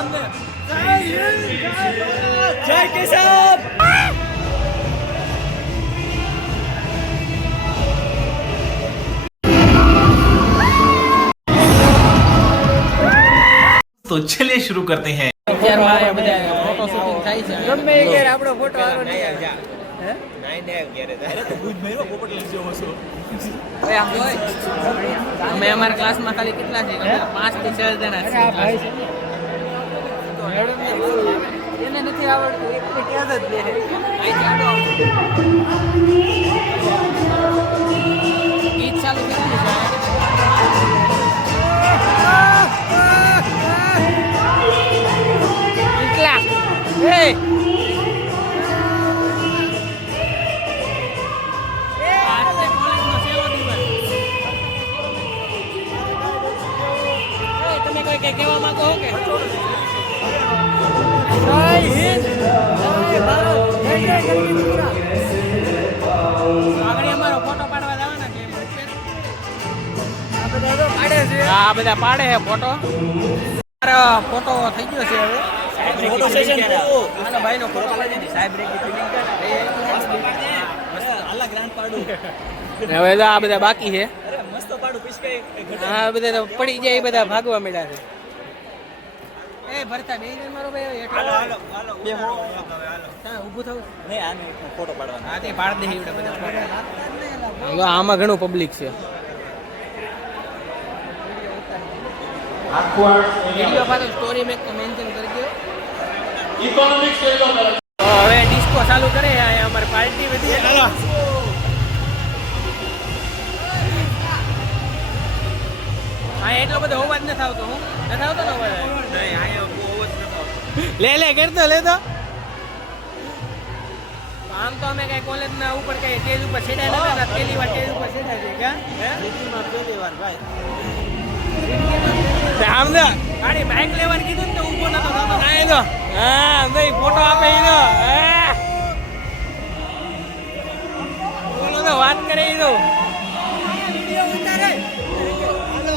हमने। जय किसान। तो चलिए शुरू करते हैं। फोटो शूटिंग થાય છે ગમે એ ઘરે આપણો ફોટો આરો નહીં આવે હે નહીં ને ઘરે અરે તો ભૂજ મેરો પોપટ લઈ જવો છો ઓય આમ જોય અમે અમારા ક્લાસમાં ખાલી કેટલા છે 5 થી 6 જણા છે એને નથી આવડતું એક ક્યાં જ લે આઈ ચાડો ગીત ચાલુ કરી Hey! તમે કોઈ કઈ કહેવા માંગો છો કે જય હિન્દ જય ભારત જય જય ગરવી આગળ અમારો ફોટો પાડવા જવાના છે આ બધા પાડે છે ફોટો ફોટો થઈ ગયો છે હવે ફોટો સેશન આનો ભાઈનો ફોટો પાડી સાહેબ રેકી ફિલિંગ કરે મસ્ત આલા ગ્રાન્ડ પાડું હવે આ બધા બાકી છે અરે મસ્ત પાડું પીસકે હા બધા તો પડી જાય એ બધા ભાગવા મળ્યા છે એ ભરતા બે મારો ભાઈ હાલો હાલો હાલો બે હાલો હા ઊભું થાવ નહીં આને ફોટો પાડવાનો હા તે પાડ દે એવડા બધા ફોટો આમાં ઘણું પબ્લિક છે વિડિયો પાછો સ્ટોરી મેં મેન્શન કરી દો ઇકોનોમિક સ્ટોરી હવે ડિસ્કો ચાલુ કરે આ અમારી પાર્ટી બધી હાલો આ એટલો બધો અવાજ ન થાવતો હું ન થાવતો ને અવાજ નહીં આયો અવાજ ન થાવતો લે કરતો લે તો આમ તો અમે કઈ કોલેજ ના ઉપર કઈ સ્ટેજ ઉપર છેડા નતા પહેલી વાર સ્ટેજ ઉપર છેડા છે કે હે જિંદગીમાં પહેલી વાર ભાઈ આમ તો ગાડી બાઇક લેવાનું કીધું ને તો ઊભો નતો થતો ના તો હા ભાઈ ફોટો આપે ઈનો બોલો તો વાત કરે ઈનો વિડિયો ઉતારે હાલો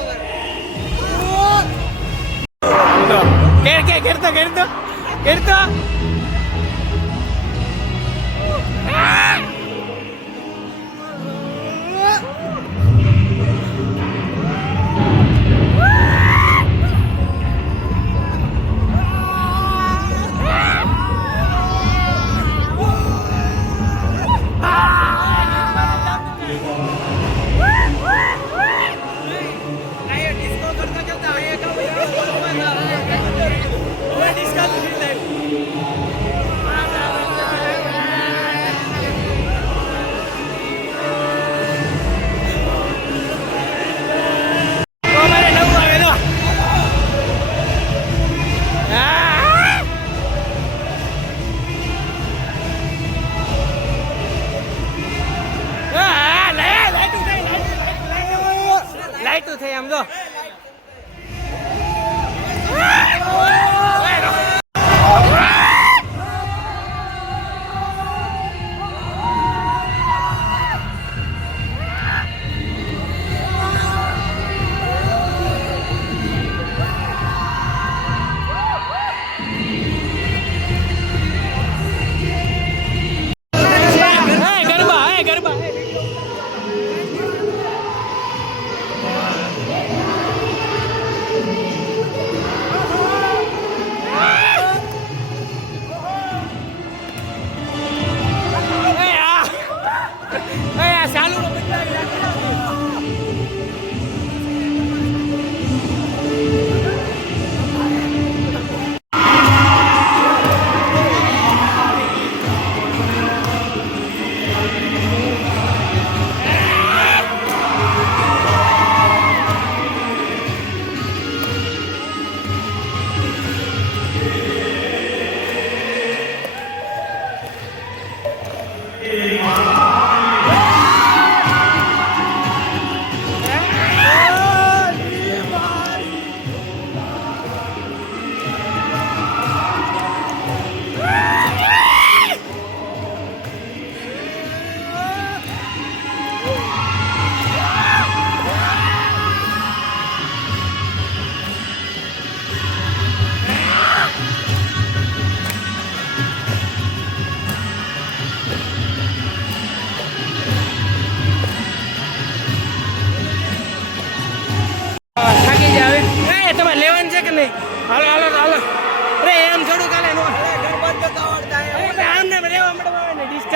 કરતો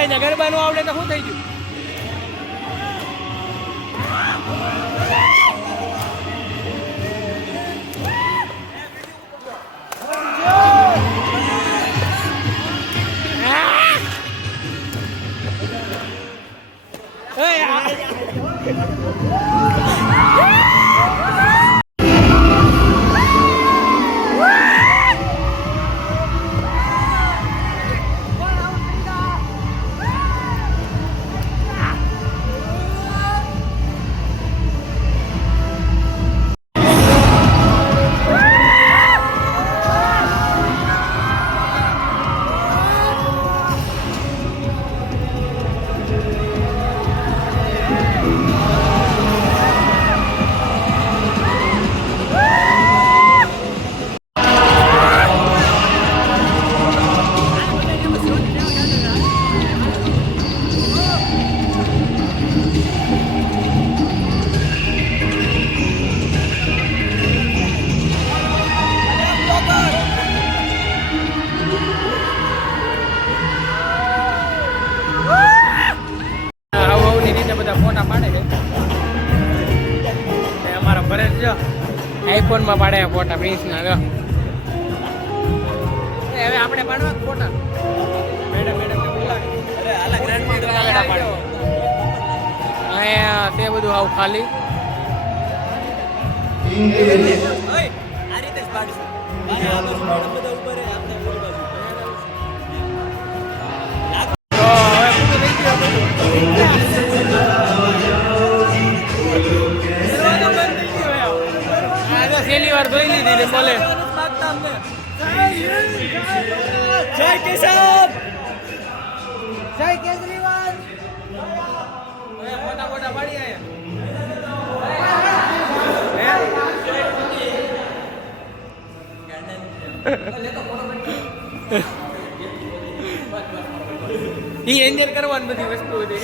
ને ગરબા નું આવડે તો શું થઈ ગયું? ફોટા પાડે છે અમારા ભરેશ જો આઈફોન માં પાડે ફોટા પ્રિન્સ ના જો હવે આપણે પાડવા ફોટા મેડમ મેડમ ને બોલાવી અરે હાલા ગ્રાન્ડ મેડમ પાડો અહીંયા તે બધું આવું ખાલી ઓય આ રીતે જ પાડીશું બારે આ બધું મેડમ બધા ઉપર આપણે ઓલી બાજુ છેલ્લી વાર ધોઈ લીધી ને બોલે જય કિસાન જય કેજરીવાલ મોટા મોટા પાડી આયા ઈ એન્જોય કરવાની બધી વસ્તુ હતી